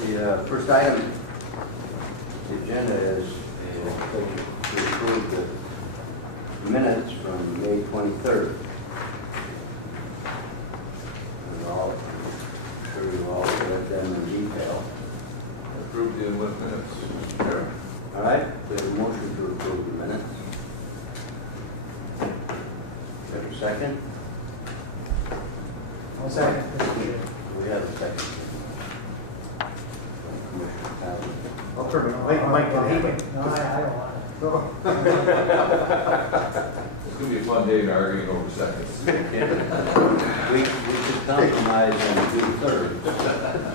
The first item on the agenda is to approve the minutes from May 23rd. I'm sure you all read them in detail. Approve the minutes, Mr. Chair. All right, we have a motion to approve the minutes. Have a second? I'll second. We have a second. Commissioner Townsend. I'll turn it on. Mike, can he? No, I don't want it. It's going to be a fun day arguing over seconds. We should compromise and do third.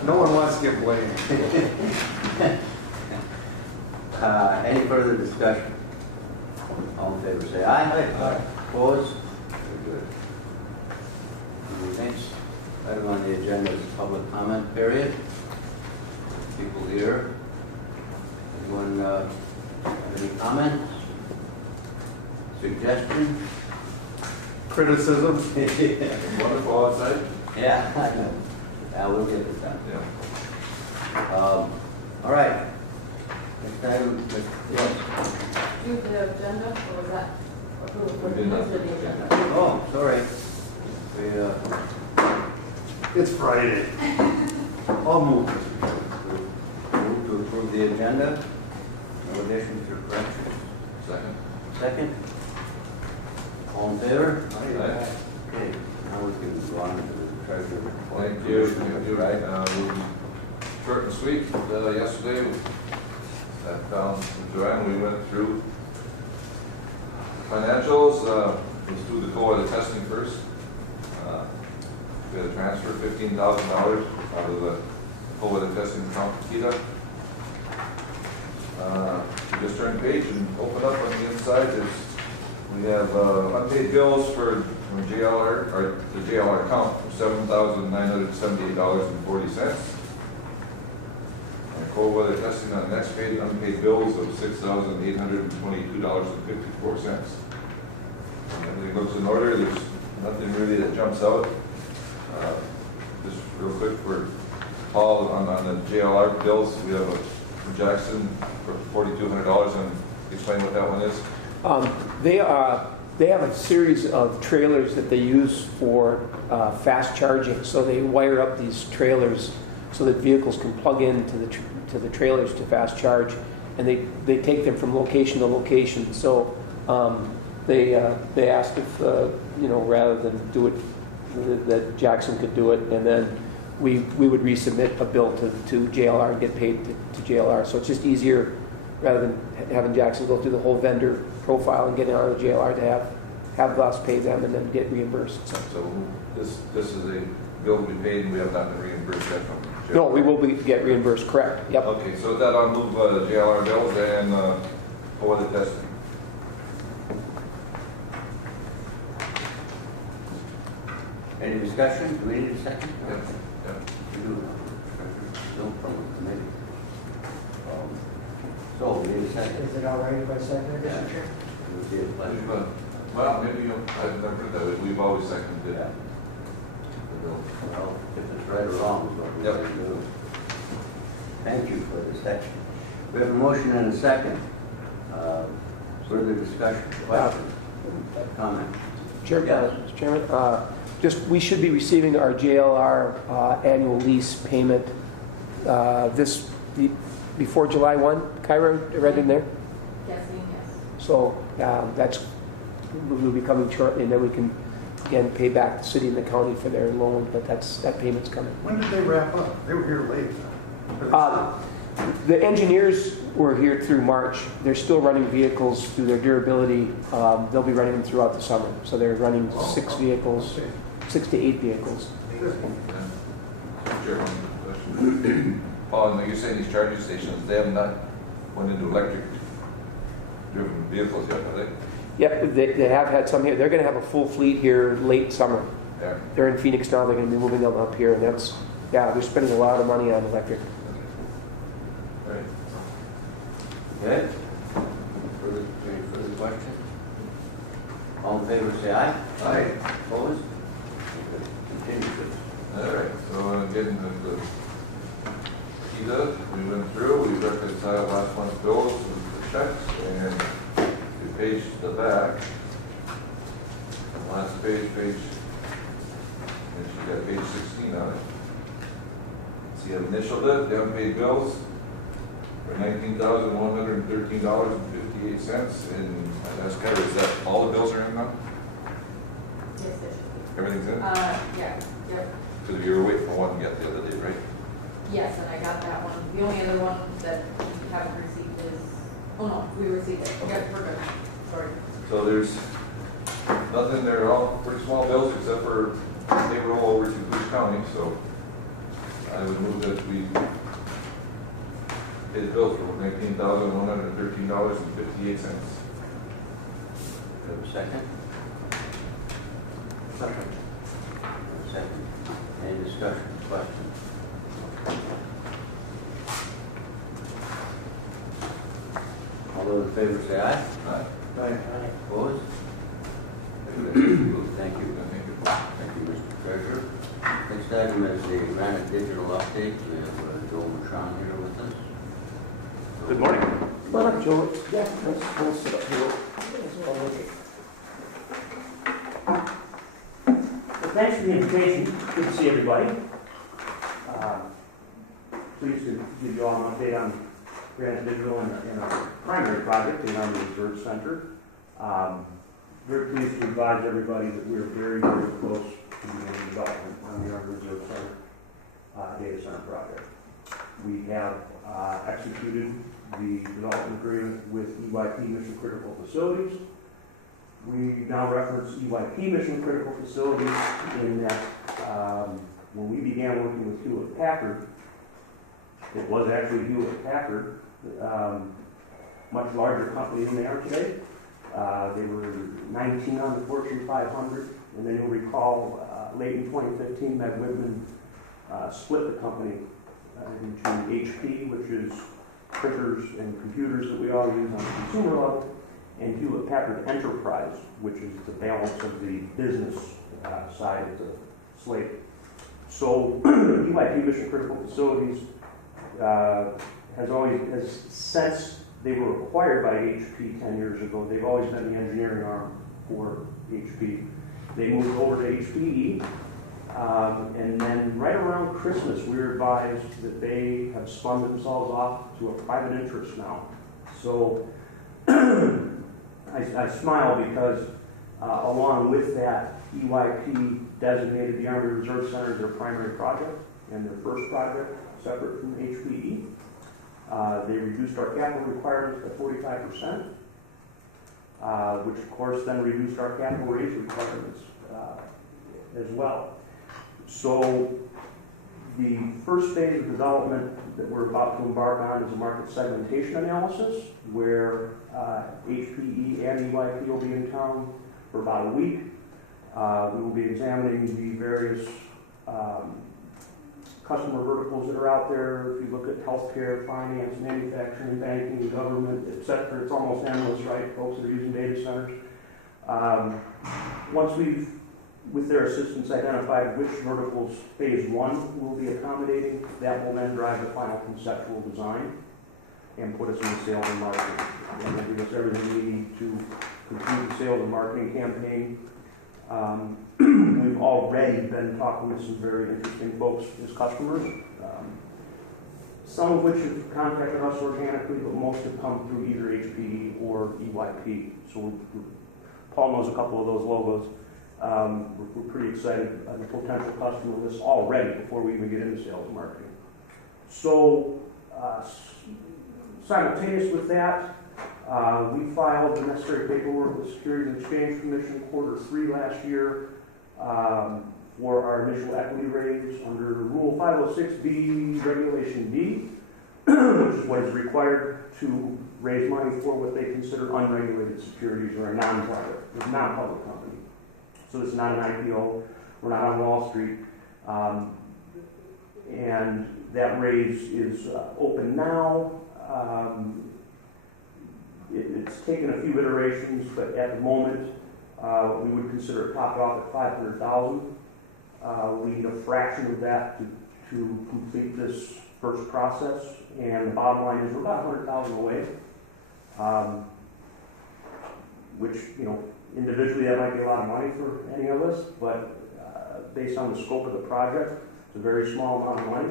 No one wants to get blamed. Any further discussion? All in favor say aye. Aye. Opposed? Very good. The next item on the agenda is public comment period. People here. Anyone have any comments? Suggestions? Criticism? Wonderful outside. Yeah, I know. Now we'll get this done. Yeah. All right. Next item, yes. Do the agenda, or was that approved? We did not. The agenda. Oh, sorry. We, It's Friday. I'll move. move to approve the agenda. No additions or corrections. Second. Second. All in favor? Aye. Okay, now we can go on to the treasurer report. Thank you. Thank you. Right. We'll be short and sweet. Yesterday, we sat down with Joanne. We went through financials. Let's do the co-ed testing first. We had a transfer of $15,000 out of the co-ed testing account to Kita. You just turn the page and open up on the inside. We have unpaid bills for JLR, or the JLR account of $7,978.40. And cold weather testing on the next page, unpaid bills of $6,822.54. Everything looks in order. There's nothing really that jumps out. Just real quick for Paul on the JLR bills, we have a from Jackson for $4,200, and explain what that one is. They have a series of trailers that they use for fast charging. So they wire up these trailers so that vehicles can plug into the trailers to fast charge, and they take them from location to location. So they asked if rather than do it, that Jackson could do it, and then we would resubmit a bill to JLR and get paid to JLR. So it's just easier rather than having Jackson go through the whole vendor profile and getting on the JLR to have us pay them and then get reimbursed. So this is a bill to be paid, and we have not been reimbursed yet from JLR. no, we will get reimbursed. Correct. Yep. Okay, so with that, I'll move JLR bills and for the testing. Any discussion? Do we need a second? Yep. Yep. We do. No problem, committee. So we need a second. Is it all right if I second it, Yeah. Mr. Chair? It would be a pleasure. Well, maybe I've never heard that. We've always seconded Yeah. the bill. Well, if it's right or wrong is what we Yep. have to do. Thank you for the section. We have a motion and a second. Further discussion, question, comment? Mr. Chairman, we should be receiving our JLR annual lease payment before July 1. Kyra, right in there. Guessing, yes. So will be coming shortly, and then we can again pay back the city and the county for their loan. But that payment's coming. When did they wrap up? They were here late. The engineers were here through March. They're still running vehicles through their durability. They'll be running them throughout the summer. So they're running 6 vehicles, 6 to 8 vehicles. Sure. Question. Paul, you're saying these charging stations, they have not went into electric driven vehicles yet, have they? Yep, they have had some here. They're going to have a full fleet here late summer. Yeah. They're in Phoenix now. They're going to be moving them up here, and they're spending a lot of money on electric. Right. Good. Any further questions? All in favor, say aye. Aye. Opposed? Continue. All right. So getting the Rita, we went through, we reconciled last month's bills and the checks, and we paged the back. And last page, and she got page 16 on it. So you have initialed it, the unpaid bills for $19,113.58, and that's kind of, is that all the bills are in now? Yes, it should Everything's in? be. Yeah, yep. Because you were waiting for one to get the other day, right? Yes, and I got that one. The only other one that we haven't received is, oh no, we received it. Okay, we're good. Sorry. So there's nothing there, all pretty small bills except for they roll over to Coos County, so I would move that we pay the bills for $19,113.58. Do you have a second? Second. A second. Any discussion, questions? All those in favor say aye. Aye. Opposed? Thank you. Thank you. Thank you, Mr. Treasurer. Next item is the Granite Digital Update. We have Joel Machon here with us. Good morning. Come on up, Joe. Yeah, we'll sit up here. Well, thanks for the invitation. Good to see everybody. Pleased to give you all an update on Granite Digital and our primary project in our research center. Very pleased to advise everybody that we're very, very close to beginning development on the Army Reserve Center data center project. We have executed the development agreement with EYP Mission Critical Facilities. We now reference EYP Mission Critical Facilities in that when we began working with Hewlett Packard, it was actually Hewlett Packard, much larger company than they are today. They were 19 on the Fortune 500, and then you'll recall late in 2015, Meg Whitman split the company into HP, which is printers and computers that we all use on the consumer level, and Hewlett Packard Enterprise, which is the balance of the business side of the slate. So EYP Mission Critical Facilities has since they were acquired by HP 10 years ago, they've always been the engineering arm for HP. They moved over to HPE, and then right around Christmas, we were advised that they have spun themselves off to a private interest now. So I smile because along with that, EYP designated the Army Reserve Center as their primary project and their first project separate from HPE. They reduced our capital requirements by 45%, which of course then reduced our capital raise requirements as well. So the first phase of development that we're about to embark on is a market segmentation analysis, where HPE and EYP will be in town for about a week. We will be examining the various customer verticals that are out there. If you look at healthcare, finance, manufacturing, banking, government, etc., it's almost endless, right? Folks that are using data centers. Once we've, with their assistance, identified which verticals phase one will be accommodating, that will then drive the final conceptual design and put us in the sales and marketing. And that gives us everything we need to complete the sales and marketing campaign. We've already been talking with some very interesting folks as customers, some of which have contacted us organically, but most have come through either HPE or EYP. So Paul knows a couple of those logos. We're pretty excited at the potential customer list already before we even get into sales and marketing. So simultaneous with that, we filed the necessary paperwork with the Securities and Exchange Commission Q3 last year for our initial equity raise under Rule 506B, Regulation D, which is what is required to raise money for what they consider unregulated securities or a non-public company. So this is not an IPO. We're not on Wall Street. And that raise is open now. It's taken a few iterations, but at the moment, we would consider it topped off at $500,000. We need a fraction of that to to complete this first process, and the bottom line is we're about 100,000 away, which, you know, individually that might be a lot of money for any of us, but based on the scope of the project, it's a very small amount of money.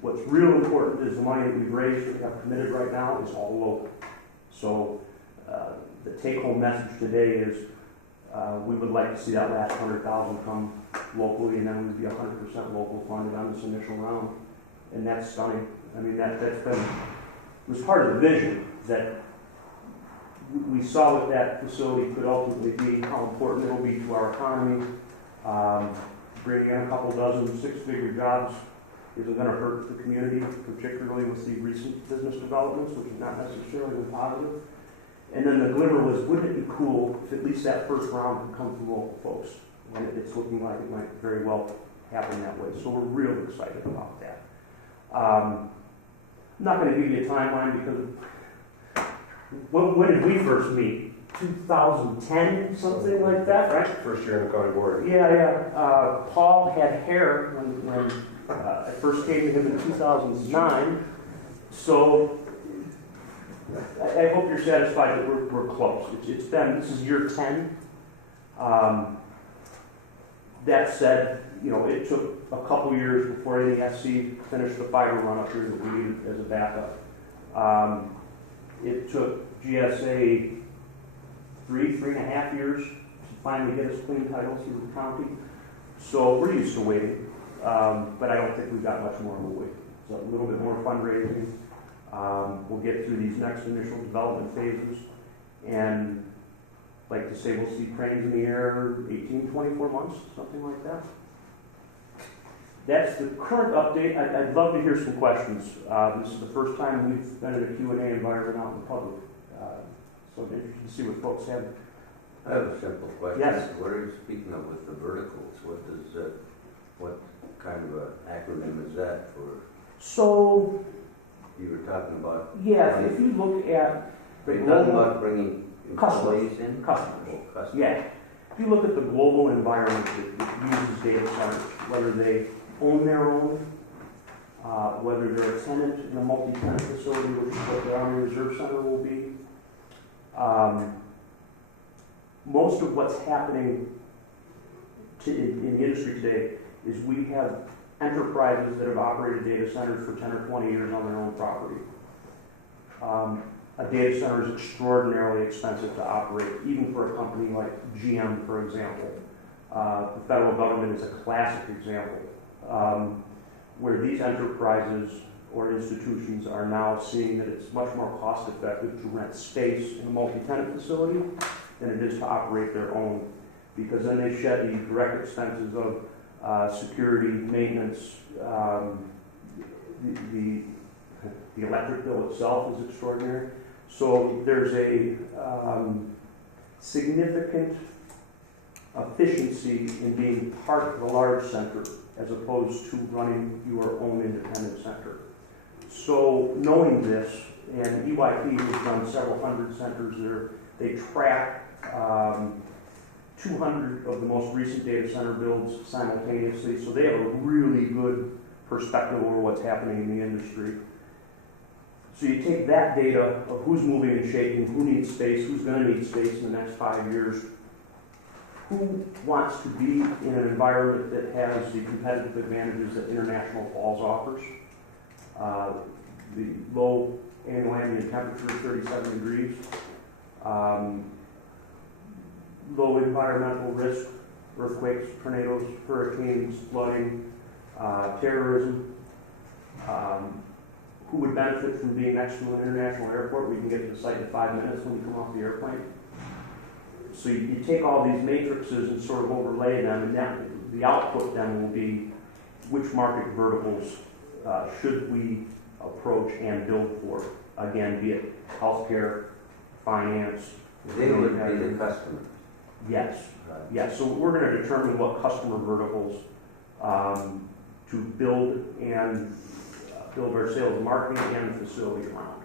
What's real important is the money that we've raised, that we have committed right now, is all local. So the take-home message today is we would like to see that last 100,000 come locally, and then we'd be 100% local funded on this initial round, and that's stunning. I mean, that's been, it was part of the vision that we saw what that facility could ultimately be, how important it will be to our economy. Bringing in a couple dozen six-figure jobs isn't going to hurt the community, particularly with the recent business developments, which is not necessarily been positive. And then the glimmer was, wouldn't it be cool if at least that first round could come from local folks? And it's looking like it might very well happen that way. So we're really excited about that. I'm not going to give you a timeline because when did we first meet? 2010, something like that, right? First year in the county board. Yeah. Paul had hair when I first came to him in 2009. So I hope you're satisfied that we're close. This is year 10. That said, you know, it took a couple years before any SC finished the fiber run up here that we needed as a backup. It took GSA 3.5 years to finally get us clean title through the county. So we're used to waiting, but I don't think we've got much more to wait. So a little bit more fundraising. We'll get through these next initial development phases, and like to say we'll see cranes in the air 18, 24 months, something like that. That's the current update. I'd love to hear some questions. This is the first time we've been in a Q&A environment out in public. So I'm interested to see what folks have. I have a simple question. Yes. What are you speaking of with the verticals? What kind of an acronym is that for? So, You were talking about. yeah, if you look at Are the you talking global about bringing employees in? customers, Oh, customers. yeah. If you look at the global environment that uses data centers, whether they own their own, whether they're a tenant in a multi-tenant facility, which is what the Army Reserve Center will be, most of what's happening in the industry today is we have enterprises that have operated data centers for 10 or 20 years on their own property. A data center is extraordinarily expensive to operate, even for a company like GM, for example. The federal government is a classic example, where these enterprises or institutions are now seeing that it's much more cost effective to rent space in a multi-tenant facility than it is to operate their own, because then they shed the direct expenses of security, maintenance, the electric bill itself is extraordinary. So there's a significant efficiency in being part of a large center as opposed to running your own independent center. So knowing this, and EYP has done several hundred centers there, they track 200 of the most recent data center builds simultaneously, so they have a really good perspective over what's happening in the industry. So you take that data of who's moving and shaking, who needs space, who's going to need space in the next 5 years, who wants to be in an environment that has the competitive advantages that International Falls offers. The low annual ambient temperature, 37 degrees. Low environmental risk, earthquakes, tornadoes, hurricanes, flooding, terrorism. Who would benefit from being next to an international airport? We can get to the site in 5 minutes when you come off the airplane. So you take all these matrices and sort of overlay them, and then the output then will be which market verticals should we approach and build for. Again, be it healthcare, finance. They would be the customer. Yes. Right. Yes. So we're going to determine what customer verticals to build and build our sales and marketing and the facility around.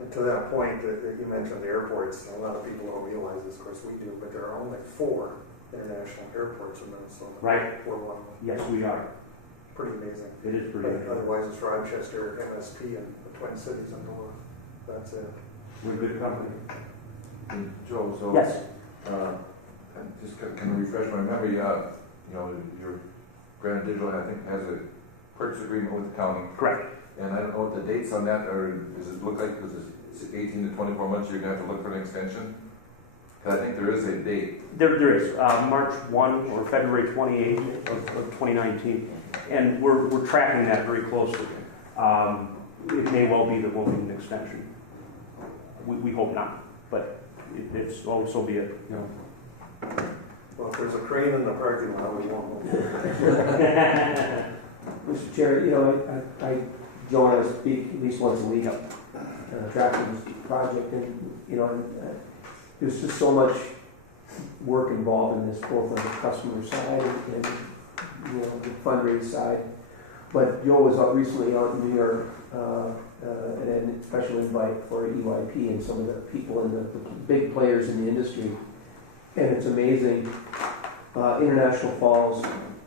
And to that point that you mentioned the airports, a lot of people don't realize this, of course we do, but there are only 4 international airports in Minnesota. Right. We're one of them. Yes, we are. pretty amazing. It is pretty But good. otherwise, it's Rochester, MSP, and the Twin Cities and North. That's it. We're a good company. And Joe, so. Yes. And just can you refresh my memory, you know, your Granite Digital, I think, has a purchase agreement with the county. Correct. And I don't know what the dates on that, or does it look like, because it's 18 to 24 months, you're gonna have to look for an extension? Because I think there is a date. There is, March 1 or February 28th of 2019, and we're tracking that very closely. It may well be that we'll need an extension. We hope not, but it's also be it, you know. Well, if there's a crane in the parking lot, we won't. Mr. Chair, you know, I Joe and I speak at least once a week tracking this project, and you know, there's just so much work involved in this, both on the customer side and you know the fundraise side. But Joe was out recently out in New York and had a special invite for EYP and some of the people in the big players in the industry, and it's amazing. International Falls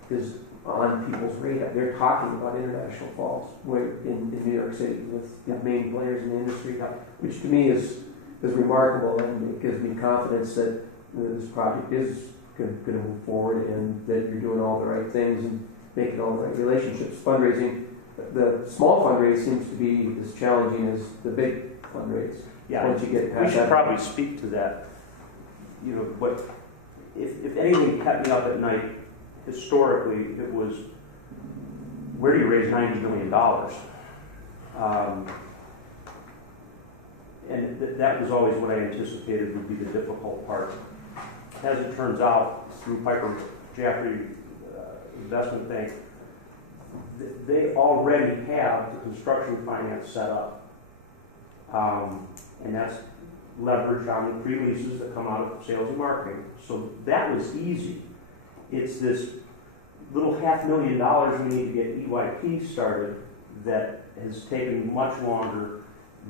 is on people's radar. They're talking about International Falls in New York City with the main players in the industry, which to me is remarkable, and it gives me confidence that this project is going to move forward and that you're doing all the right things and making all the right relationships. Fundraising, the small fundraise seems to be as challenging as the big fundraise. Yeah, once you get past we should that. probably speak to that. You know, what if anything kept me up at night historically, it was where do you raise $90 million? And that was always what I anticipated would be the difficult part. As it turns out, through Piper Jaffray Investment Bank, they already have the construction finance set up. And that's leverage on the pre-leases that come out of sales and marketing. So that was easy. It's this little $500,000 we need to get EYP started that has taken much longer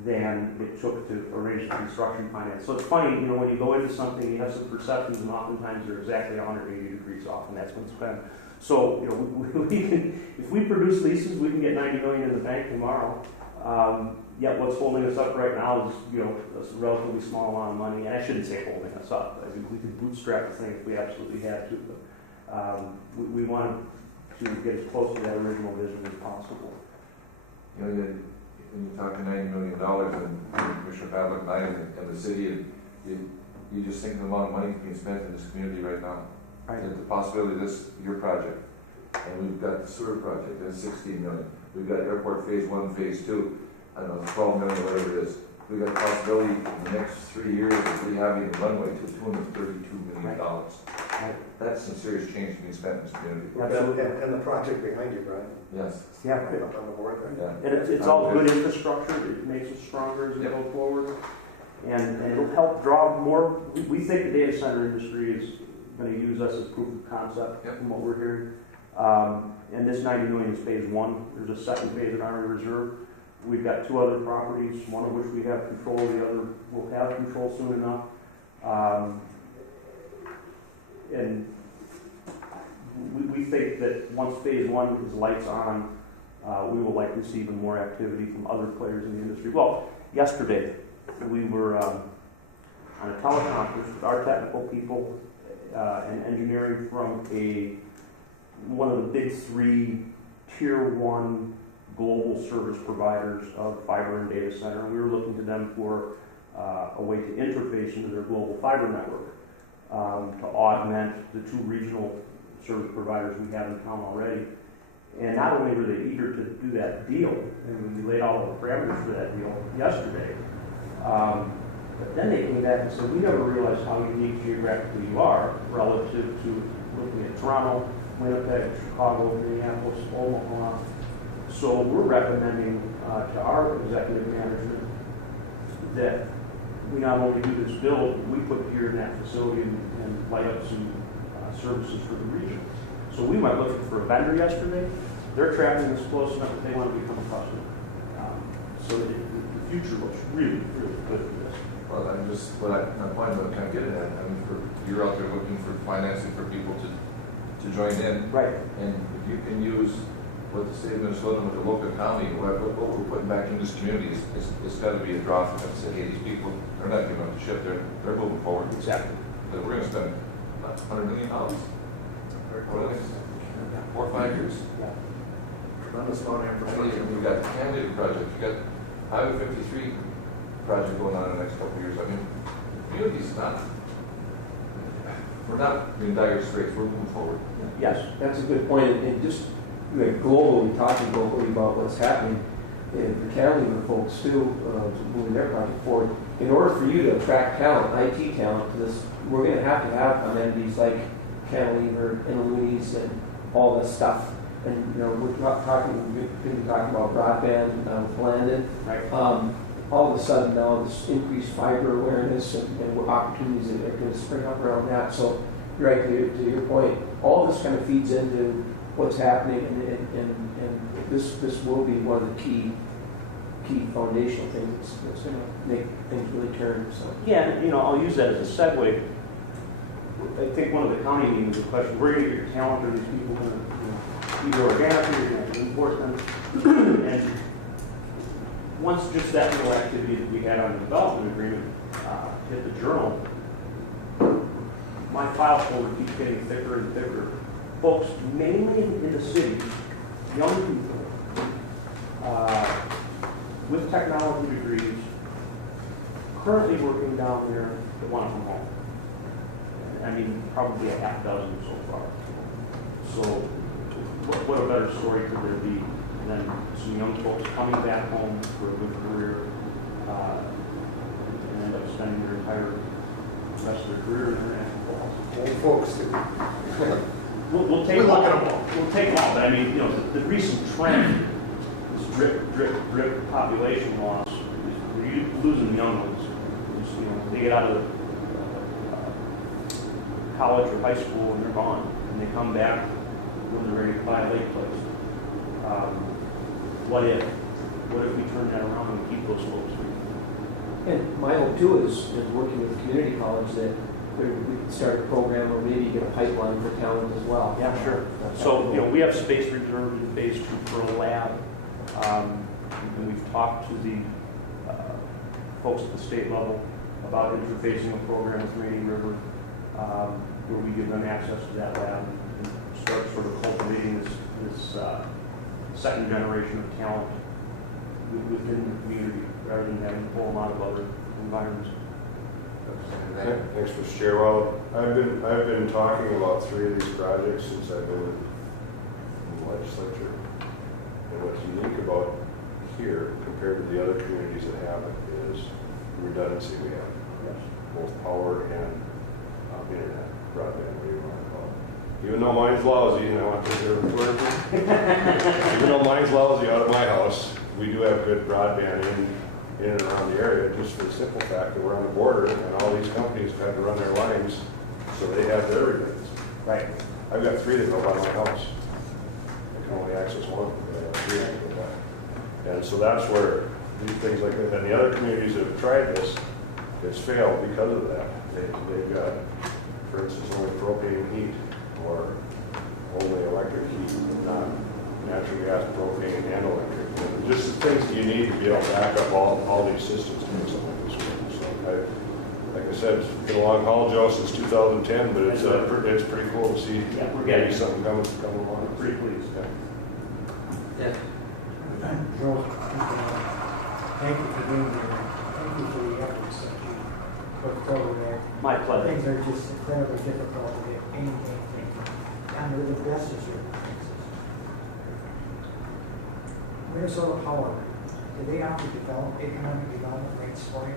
than it took to arrange the construction finance. So it's funny, you know, when you go into something, you have some perceptions, and oftentimes they're exactly 180 degrees off, and that's what's been. So, you know, we can, if we produce leases, we can get $90 million in the bank tomorrow. Yet what's holding us up right now is, you know, a relatively small amount of money, and I shouldn't say holding us up. I mean, we could bootstrap the thing if we absolutely had to, but we wanted to get as close to that original vision as possible. You know, when you talk to $90 million and Commissioner Padlock and I and the city, you just think of the amount of money being spent in this community right now. Right. And the possibility of this, your project. And we've got the sewer project, that's $16 million. We've got airport phase 1, phase 2, I don't know, 12 million, whatever it is. We've got the possibility in the next 3 years of rehabbing the runway to $232 million. Right. That's some serious change being spent in this community. Absolutely. And the project behind you, Brian. Yes. Yeah, Up on the board there. Yeah. and it's all good infrastructure. It makes us stronger as we go forward, and it'll help draw more. We think the data center industry is going to use us as proof of concept from what we're hearing. And this $90 million is phase 1. There's a second phase in our reserve. We've got 2 other properties, one of which we have control, the other will have control soon enough. And we think that once phase 1 is lights on, we will likely see even more activity from other players in the industry. Well, yesterday we were on a teleconference with our technical people and engineering from one of the big 3 tier 1 global service providers of fiber and data center, and we were looking to them for a way to interface into their global fiber network to augment the 2 regional service providers we have in town already. And not only were they eager to do that deal, and we laid out all the parameters for that deal yesterday, but then they came back and said, we never realized how unique geographically you are relative to looking at Toronto, Winnipeg, Chicago, Minneapolis, Omaha. So we're recommending to our executive management that we not only do this build, we put here in that facility and light up some services for the region. So we went looking for a vendor yesterday. They're tracking us close enough that they want to become a customer. So the future looks really, really good for this. Well, my point that I'm kind of getting at, I mean, you're out there looking for financing for people to join in. Right. And if you can use with the state of Minnesota, with the local economy, what we're putting back in this community it's got to be a draw for them to say, hey, these people, they're not giving up the ship, they're moving forward. Exactly. But we're going to spend about $100 million. What is it? 4 or 5 years. Tremendous amount of infrastructure. You've got Camden project, you've got Highway 53 project going on in the next couple of years. I mean, community's not, we're not in dire straits, we're moving forward. Yes, that's a good point. And just like globally, talking globally about what's happening, the Cantilever folks too, moving their project forward. In order for you to attract talent, IT talent to this, we're going to have amenities like Cantilever and Loonies and all this stuff. And you know, we're going to be talking about broadband with Landon. Right. All of a sudden now this increased fiber awareness and opportunities that are going to spring up around that. So you're right, to your point, all this kind of feeds into what's happening, and this will be one of the key foundational things that's going to make things really turn. So Yeah, you know, I'll use that as a segue. I think one of the county meetings, the question, where do you get your talent? Are these people going to either organically or going to import them? And once just that little activity that we had on the development agreement hit the journal, my file folder keeps getting thicker and thicker. Folks, mainly in the cities, young people with technology degrees, currently working down there that want to come home. I mean, probably a half dozen so far. So what a better story could there be than some young folks coming back home for a good career and end up spending their entire rest of their career in international football. Old folks do. We'll take them all. We'll take them all. But I mean, you know, the recent trend, this drip population loss, we're losing young ones. You know, they get out of college or high school and they're gone, and they come back when they're ready to buy a lake place. What if we turn that around and keep those folks? and my hope too is working with the community college that we can start a program or maybe get a pipeline for talent as well. Yeah, sure. So, you know, we have space reserved in phase 2 for a lab. And we've talked to the folks at the state level about interfacing a program with Rainy River, where we give them access to that lab and start sort of cultivating this second generation of talent within the community rather than having to pull them out of other environments. Thanks, Mr. Chair. Well, I've been talking about 3 of these projects since I've been in the legislature. And what's unique about here compared to the other communities that have it is the redundancy we have. Yes. Both power and internet, broadband, whatever you want to call it. Even though mine's lousy, and I want to hear the word. Even though mine's lousy out of my house, we do have good broadband in and around the area, just for the simple fact that we're on the border and all these companies have had to run their lines, so they have their redundancy. Right. I've got 3 that go by my house. I can only access 1, but I have 3 that go by. And so that's where these things like that, and the other communities that have tried this, it's failed because of that. They've got, for instance, only propane heat or only electric heat, not natural gas, propane, and electric. And just the things that you need to be able to back up all these systems to make something like this work. So like I said, it's been a long haul, Joe, since 2010, but it's pretty cool to see maybe something coming along. Pretty pleased. Yes. Joe, thank you for being here. Thank you for the efforts that you put forward there. My pleasure. Things are just incredibly difficult to get anything under the best of circumstances. Minnesota Power, do they have to develop economic development rates for you?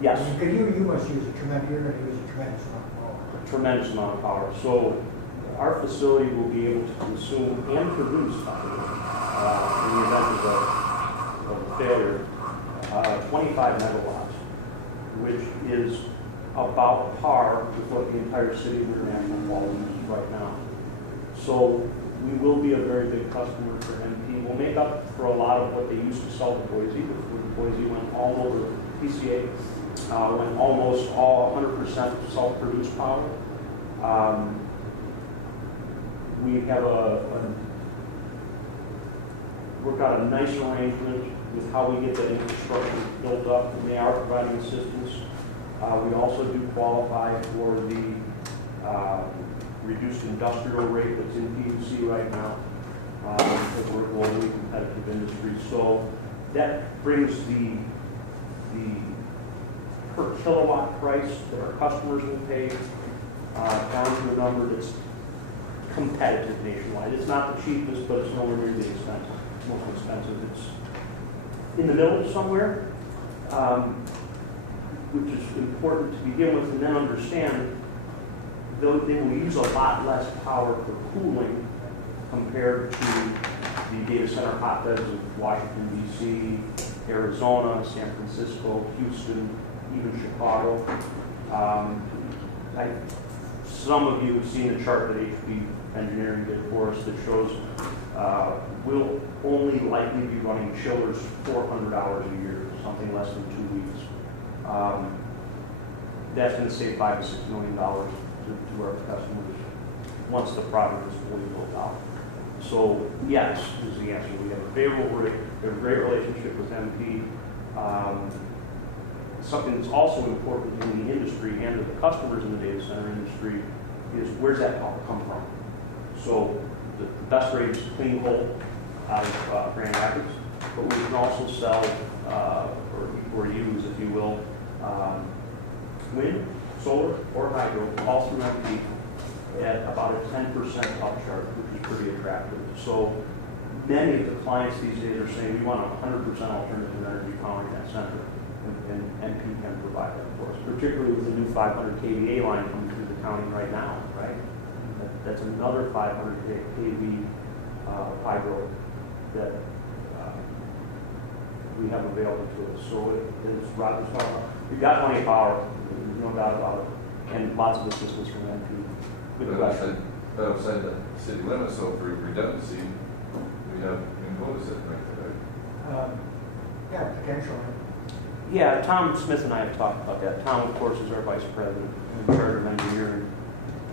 Yes. Because you must use a tremendous, you're going to use a tremendous amount of power. A tremendous amount of power. So our facility will be able to consume and produce power in the event of a failure, 25 megawatts, which is about par with what the entire city of International Falls uses right now. So we will be a very big customer for MP. We'll make up for a lot of what they used to sell to Boise. Boise went all over PCA, went almost all 100% self-produced power. We have a work out a nice arrangement with how we get that infrastructure built up, and they are providing assistance. We also do qualify for the reduced industrial rate that's in PUC right now, because we're a globally competitive industry. So that brings the per kilowatt price that our customers will pay down to a number that's competitive nationwide. It's not the cheapest, but it's nowhere near the most expensive. It's in the middle somewhere, which is important to begin with, and then understand though they will use a lot less power for cooling compared to the data center hotbeds of Washington, D.C., Arizona, San Francisco, Houston, even Chicago. Some of you have seen a chart that HP Engineering did for us that shows we'll only likely be running chillers $400 a year, something less than 2 weeks. That's going to save $5 to $6 million to our customers once the product is fully built out. So yes, is the answer. We have a favorable rate, we have a great relationship with MP. Something that's also important in the industry and to the customers in the data center industry is where's that power come from? So the best rate is clean coal out of Grand Rapids, but we can also sell or use, if you will, wind, solar, or hydro, all through MP at about a 10% upcharge, which is pretty attractive. So many of the clients these days are saying we want 100% alternative energy powering that center, and MP can provide that for us, particularly with the new 500 kVA line coming through the county right now, right? That's another 500 kV hydro that we have available to us. So as Roger's talking about, we've got plenty of power, there's no doubt about it, and lots of assistance from MP. But outside the city limits, so for redundancy, we have imposed it right there. Yeah, potentially. Yeah, Tom Smith and I have talked about that. Tom, of course, is our vice president in charge of engineering.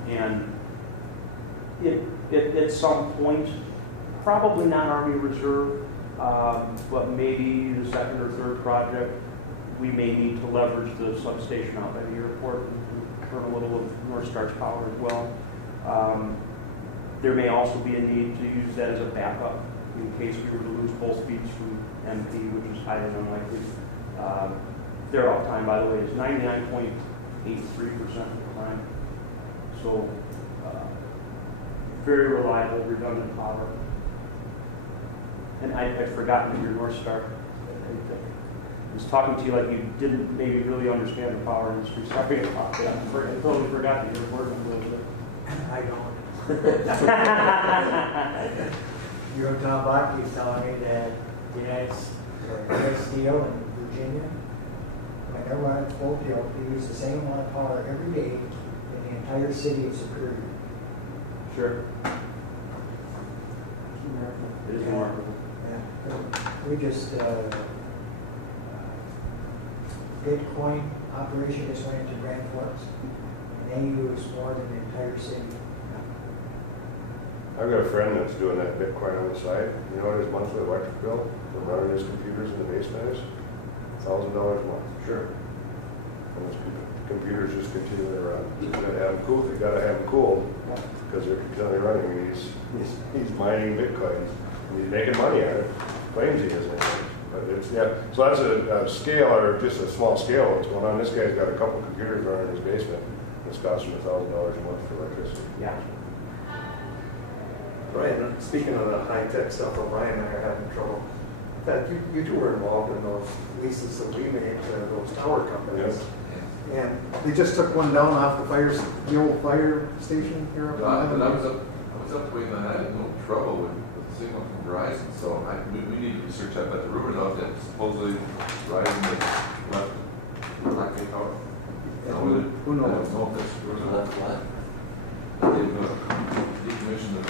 And at some point, probably not Army Reserve, but maybe the second or third project, we may need to leverage the substation out by the airport and turn a little of North Star's power as well. There may also be a need to use that as a backup in case we were to lose both feeds from MP, which is highly unlikely. Their uptime, by the way, is 99.83% of the time. So, very reliable, redundant power. And I'd forgotten that you're North Star. I was talking to you like you didn't maybe really understand the power industry. Sorry about that. I totally forgot that you were working with it. I don't. You know, Tom Bach keeps telling me that the United Steel in Virginia, when they're running full tilt, they use the same amount of power every day in the entire city of Superior. Sure. It is remarkable. Yeah. We just, Bitcoin operation just went into Grand Forks, and they use more than the entire city. I've got a friend that's doing that Bitcoin on the side. You know what his monthly electric bill for running his computers in the basement is? $1,000 a month. Sure. And his computers just continue to run. You gotta have them cool. You gotta have them cool because they're continually running. I mean, he's mining Bitcoins. And he's making money on it. Claims he is anyway. But it's, yeah. So that's a scale, or just a small scale of what's going on. This guy's got a couple computers running in his basement. It's costing him $1,000 a month for electricity. Yeah. Brian, speaking of the high-tech stuff, Brian and I are having trouble. In fact, you two were involved in those leases that we made to those tower companies. Yes. And they just took one down off the old fire station here. But I was up way then I had no trouble with the signal from Verizon, so we need to research that. But the rumors out that supposedly Verizon has left Blackgate Tower. Who knows? I don't know if this Left what? they've decommissioned the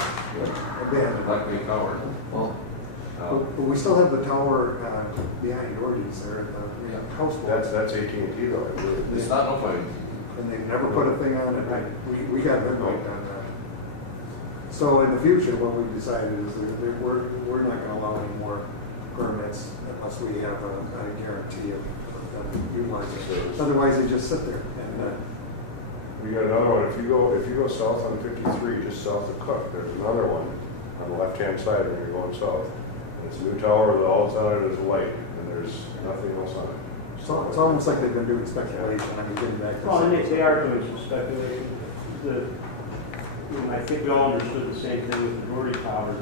Blackgate Tower. Well, But we still have the tower behind Yorgie's there at the house. That's AT&T though, I believe. It's not notified. And they've never put a thing on it. We got them right on that. So in the future, what we decided is that we're not gonna allow any more permits unless we have a guarantee of them utilizing it. Otherwise, they just sit there and, We got another one, if you go south on 53, just south of Cook, there's another one on the left-hand side when you're going south. And it's a new tower, that all it's on it is light, and there's nothing else on it. so it's almost like they've been doing speculation, I mean, getting back to. Well, and they are doing some speculation. I think we all understood the same thing with the Doherty Tower.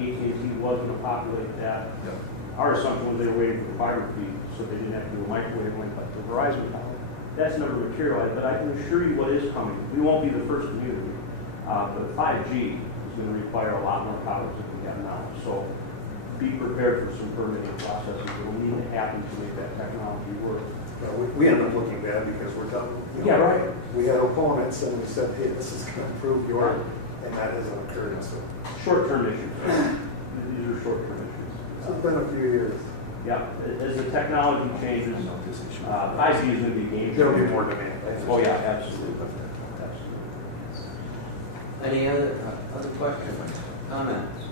AT&T was going to populate that. Our assumption was they were waiting for the fiber feed, so they didn't have to do a microwave link like the Verizon tower. That's never materialized, but I can assure you what is coming. We won't be the first community, but 5G is going to require a lot more towers than we have now. So be prepared for some permitting processes that will need to happen to make that technology work. We ended up looking bad because we're done. Yeah, right. We had opponents and we said, hey, this is going to improve your, and that hasn't occurred. So Short-term issues. These are short-term issues. it's been a few years. Yeah, as the technology changes, 5G is going to be game There'll be changer. more demand. Oh, yeah, absolutely. Any other questions, comments?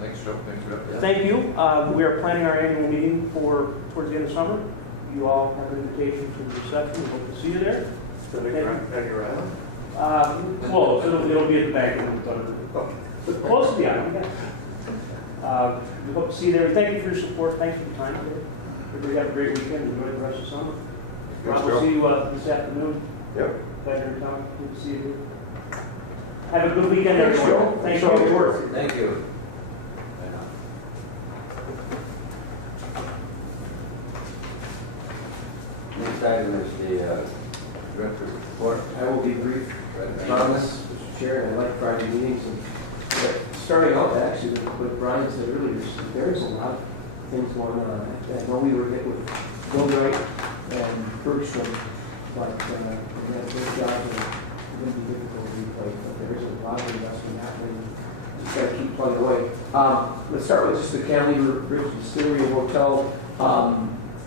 Thanks, Joe. Thanks, Joe. Thank you. We are planning our annual meeting towards the end of summer. You all have an invitation to the reception. We hope to see you there. Have you around? Close. It'll be at the bank. Close to the island, yeah. We hope to see you there. Thank you for your support. Thanks for the time today. Everybody have a great weekend. Enjoy the rest of summer. Thanks, We'll Joe. see you this afternoon. Yep. Pleasure in town. Good to see you. Have a good weekend, everyone. Thanks for all your work. Thank you. Next item is the director's report. I will be brief. Thomas, Mr. Chair, and I like Friday meetings. And starting out, actually, with what Brian said earlier, there's a lot of things going on. I know we were hit with Bill Wright and Bergstrom, but those jobs are going to be difficult to replace. But there's a lot of investment happening. Just got to keep plugging away. Let's start with just the Cantilever Bridge Distillery and Hotel.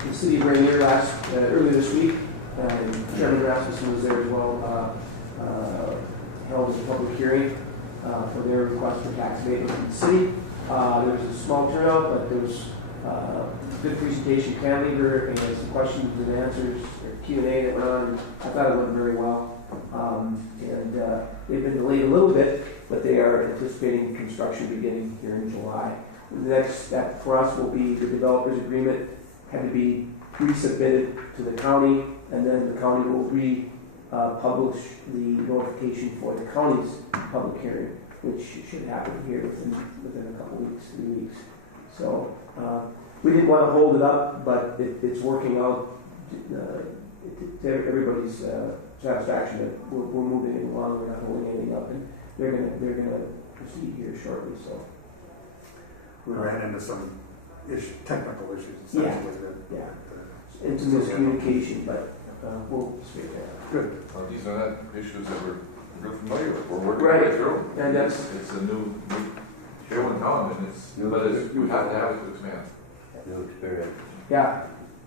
The city of Rainier earlier this week, and Chairman Rasmussen was there as well, held a public hearing for their request for tax abatement from the city. There was a small turnout, but there was good presentation. Cantilever and some questions and answers, or Q&A that went on. I thought it went very well. And they've been delayed a little bit, but they are anticipating construction beginning here in July. The next step for us will be the developer's agreement had to be resubmitted to the county, and then the county will republish the notification for the county's public hearing, which should happen here within a couple weeks, 3 weeks. So we didn't want to hold it up, but it's working out to everybody's satisfaction that we're moving it along. We're not holding anything up, and they're gonna proceed here shortly. So We ran into some technical issues. Yeah. Essentially, yeah, into miscommunication, but we'll straighten that out. Good. Well, these are not issues that we're real familiar with. We're working Right. our way through. And that's It's a new show in town, and we have to have it to expand. New experience. Yeah,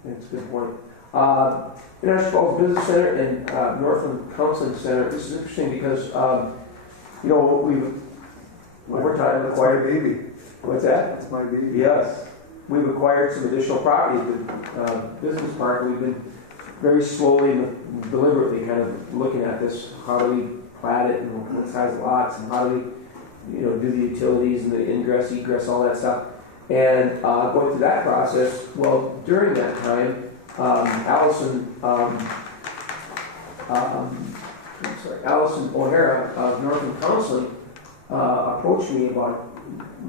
that's a good point. International Falls Business Center and Northland Counseling Center. This is interesting because, over time That's my acquired. baby. What's that? That's my baby. Yes. We've acquired some additional property at the business park. We've been very slowly and deliberately kind of looking at this. How do we plat it and what size lots and how do we, do the utilities and the ingress, egress, all that stuff. And going through that process, well, during that time, Allison O'Hara of Northland Counseling approached me about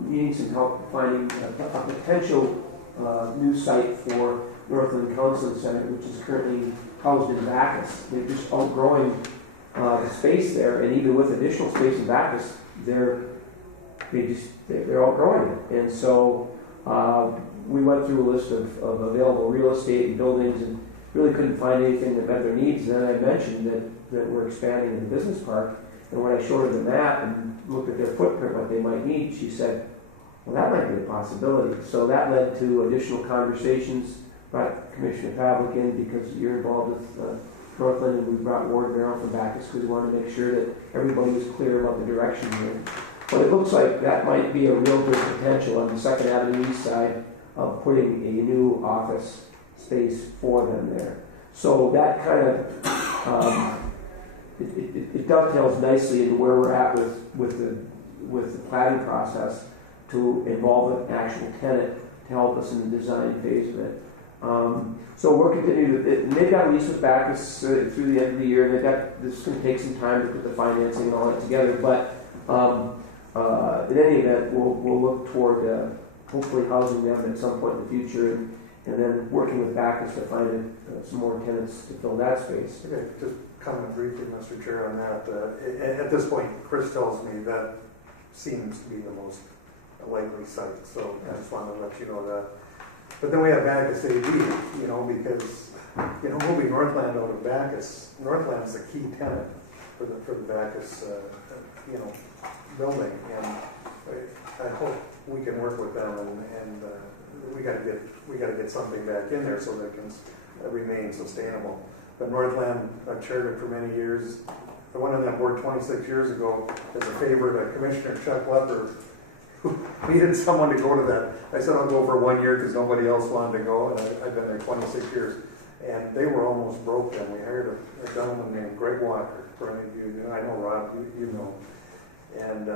needing some help finding a potential new site for Northland Counseling Center, which is currently housed in Bacchus. They're just outgrowing the space there, and even with additional space in Bacchus, they're outgrowing it. And so we went through a list of available real estate and buildings and really couldn't find anything that met their needs. And then I mentioned that we're expanding in the business park. And when I showed her the map and looked at their footprint, what they might need, she said, well, that might be a possibility. So that led to additional conversations, brought Commissioner Pavlik in because you're involved with Northland, and we brought Ward down from Bacchus because we wanted to make sure that everybody was clear about the direction here. But it looks like that might be a real good potential on the 2nd Avenue East side of putting a new office space for them there. So that kind of, it dovetails nicely into where we're at with the planning process to involve an actual tenant to help us in the design phase of it. So we're continuing to, and they've got a lease with Bacchus through the end of the year. This is going to take some time to put the financing and all that together, but in any event, we'll look toward hopefully housing them at some point in the future, and then working with Bacchus to find some more tenants to fill that space. Okay, just comment briefly, Mr. Chair, on that. At this point, Chris tells me that seems to be the most likely site, so I just wanted to let you know that. But then we have Bacchus AD, because, moving Northland out of Bacchus, Northland is a key tenant for the Bacchus, building, and I hope we can work with them, and we got to get something back in there so that it can remain sustainable. But Northland, I've chaired it for many years. I went on that board 26 years ago as a favor to Commissioner Chuck Lepper, who needed someone to go to that. I said I'll go for 1 year because nobody else wanted to go, and I've been there 26 years. And they were almost broke then. We hired a gentleman named Greg Walker, for any of you, I know Rob, you know. And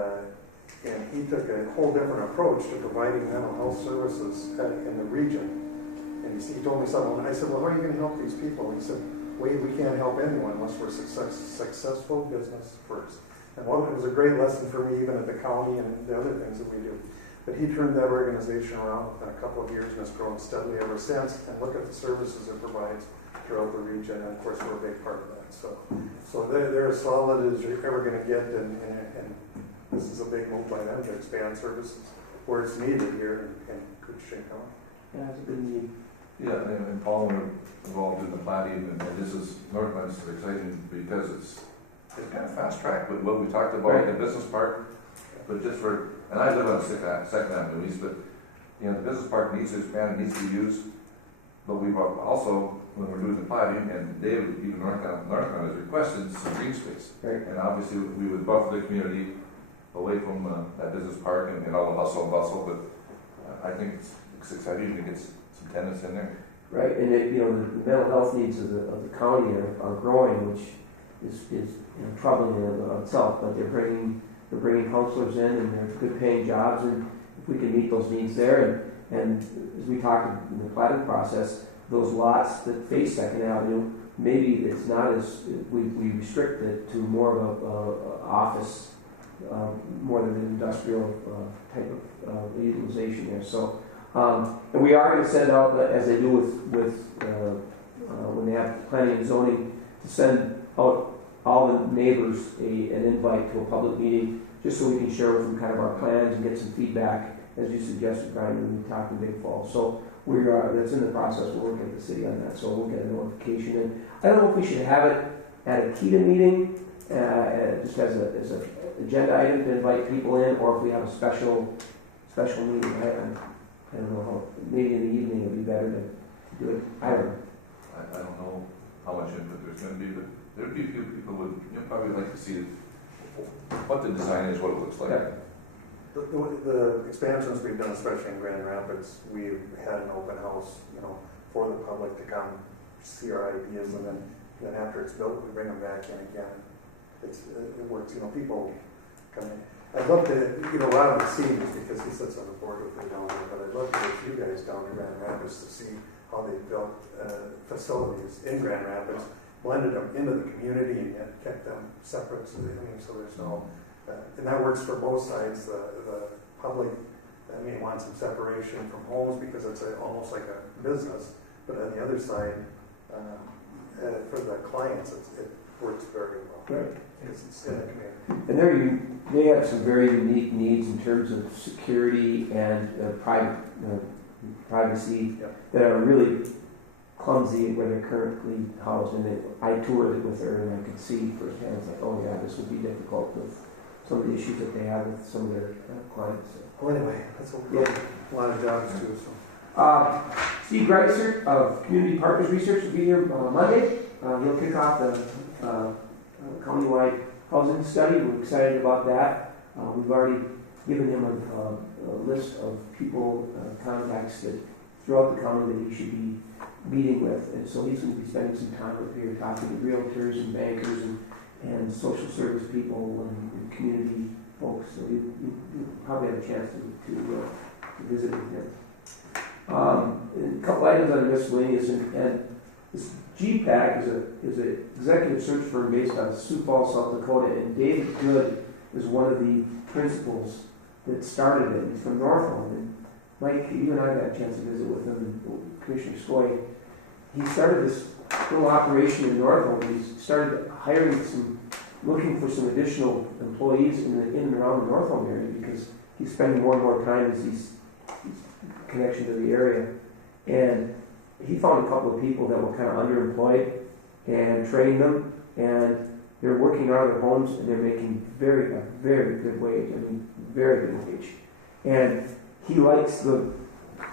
he took a whole different approach to providing mental health services in the region. And he told me something, and I said, well, how are you going to help these people? And he said, Wade, we can't help anyone unless we're successful business first. And it was a great lesson for me, even at the county and the other things that we do. But he turned that organization around within a couple of years and has grown steadily ever since. And look at the services it provides throughout the region. And of course, we're a big part of that. So they're as solid as you're ever going to get. And this is a big move by them to expand services where it's needed here in Koochiching County. Yeah, it's a good need. Yeah, and Paul, we're involved in the planning, and this is Northland's exciting because it's kind of fast track with what we talked about in the business park, but and I live on 2nd Avenue East, but the business park needs to expand, it needs to be used, but we've also, when we're doing the planning, and David, even Northland has requested some green space. Right. And obviously we would buffer the community away from that business park and all the hustle and bustle, but I think it's exciting to get some tenants in there. Right, and the mental health needs of the county are growing, which is troubling in of itself. But they're bringing counselors in, and they're good paying jobs, and if we can meet those needs there, and as we talked in the planning process, those lots that face 2nd Avenue, maybe it's not as we restrict it to more of a office, more than an industrial type of utilization there. So. And we are going to send out, as they do with when they have planning and zoning, to send out all the neighbors an invite to a public meeting, just so we can share with them kind of our plans and get some feedback, as you suggested, Brian, when we talked in Big Falls. So that's in the process. We're working with the city on that, so we'll get a notification. And I don't know if we should have it at a KEDA meeting, just as an agenda item to invite people in, or if we have a special meeting. I don't know, maybe in the evening it would be better to do it. I don't know. I don't know how much input there's going to be, but there'd be a few people would probably like to see what the design is, what it looks like. Yeah. The expansions we've done, especially in Grand Rapids, we've had an open house, for the public to come see our ideas, and then after it's built, we bring them back in again. It works, people come in. I'd love to, Rob has seen this because he sits on the board with me down there, but I'd love to get you guys down to Grand Rapids to see how they built facilities in Grand Rapids, blended them into the community, and yet kept them separate. So there's no, and that works for both sides. The public, wants some separation from homes because it's almost like a business, but on the other side, for the clients, it works very well. Right. It's in the community. And they have some very unique needs in terms of security and privacy that are really clumsy where they're currently housed. And I toured it with her, and I could see firsthand, it's like, oh yeah, this would be difficult with some of the issues that they have with some of their clients. Well, anyway, that's a lot of jobs too. So. Steve Greitzer of Community Partners Research will be here Monday. he'll kick off the countywide housing study. We're excited about that. We've already given him a list of people, contacts that throughout the county that he should be meeting with. And so he's going to be spending some time up here talking to realtors and bankers and social service people and community folks. So you probably have a chance to visit with him. A couple items on the miscellaneous, and this GPAC is an executive search firm based out of Sioux Falls, South Dakota, and David Good is one of the principals that started it. He's from Northland, and Mike, you and I got a chance to visit with him, and Commissioner Skoye. He started this little operation in Northland. He started looking for some additional employees in and around the Northland area because he's spending more and more time as he's connection to the area. And he found a couple of people that were kind of underemployed and trained them, and they're working out of their homes and they're making a very good wage. I mean, very good wage. And he likes the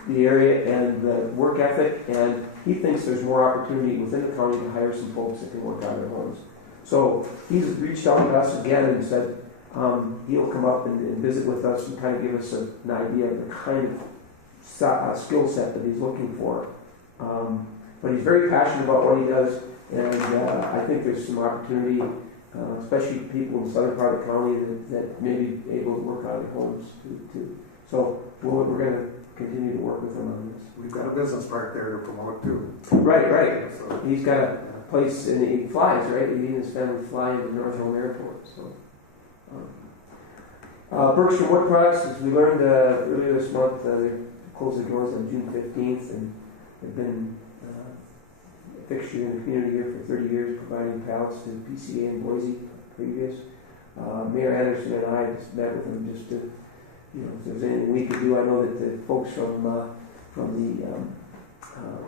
area and the work ethic, and he thinks there's more opportunity within the county to hire some folks that can work out of their homes. So he's reached out to us again and said he'll come up and visit with us and kind of give us an idea of the kind of skill set that he's looking for. But he's very passionate about what he does, and I think there's some opportunity, especially people in the southern part of the county that may be able to work out of their homes too. So we're going to continue to work with him on this. We've got a business park there to promote too. Right. So, He's got a place, and he flies, right? He and his family fly into Northland Airport. So, Berkshire Wood Products, as we learned earlier this month, they closed their doors on June 15th, and they've been a fixture in the community here for 30 years, providing pallets to PCA in Boise previous. Mayor Anderson and I just met with them just to, if there's anything we could do. I know that the folks from the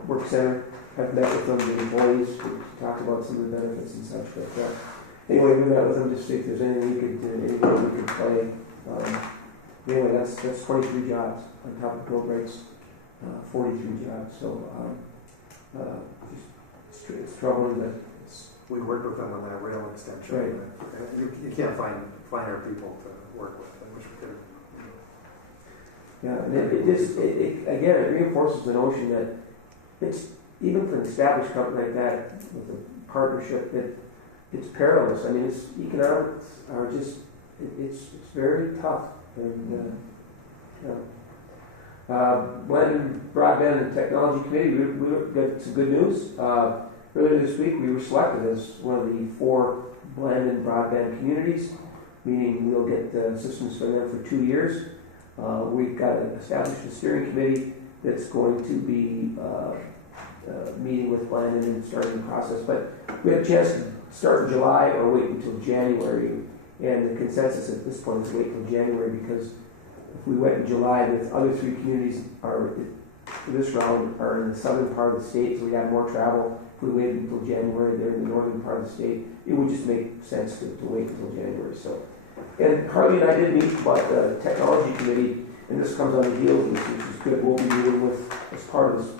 work center have met with them, the employees, to talk about some of the benefits and such. But anyway, we met with them just to see if there's anything we could do, any role we could play. Anyway, that's 23 jobs on top of Bill Breaks, 43 jobs. So it's troubling, but we worked with them on that rail extension. Right. You can't find our people to work with. I wish we could. Yeah, and it reinforces the notion that it's, even for an established company like that, with a partnership, that it's perilous. I mean, it's economics are just, it's very tough. And, Broadband and Technology Committee, we got some good news. Earlier this week, we were selected as one of the 4 Blandon broadband communities, meaning we'll get systems for them for 2 years. We've got established a steering committee that's going to be meeting with Blandon and starting the process. But we had a chance to start in July or wait until January. And the consensus at this point is wait until January, because if we went in July, the other 3 communities for this round are in the southern part of the state, so we have more travel. If we waited until January, they're in the northern part of the state. It would just make sense to wait until January. So, and Harley and I did meet about the technology committee, and this comes on the heels of this, which is good. We'll be meeting with, as part of this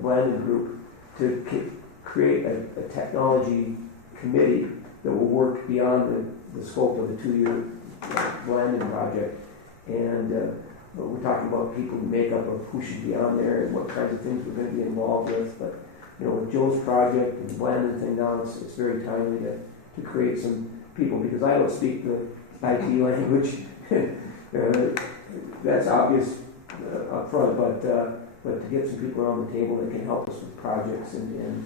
Blandon group, to create a technology committee that will work beyond the scope of the 2-year Blandon project. And we're talking about people, the makeup of who should be on there and what kinds of things we're going to be involved with. But with Joe's project and the Blandon thing now, it's very timely to create some people, because I don't speak the IT language. That's obvious up front, but to get some people around the table that can help us with projects and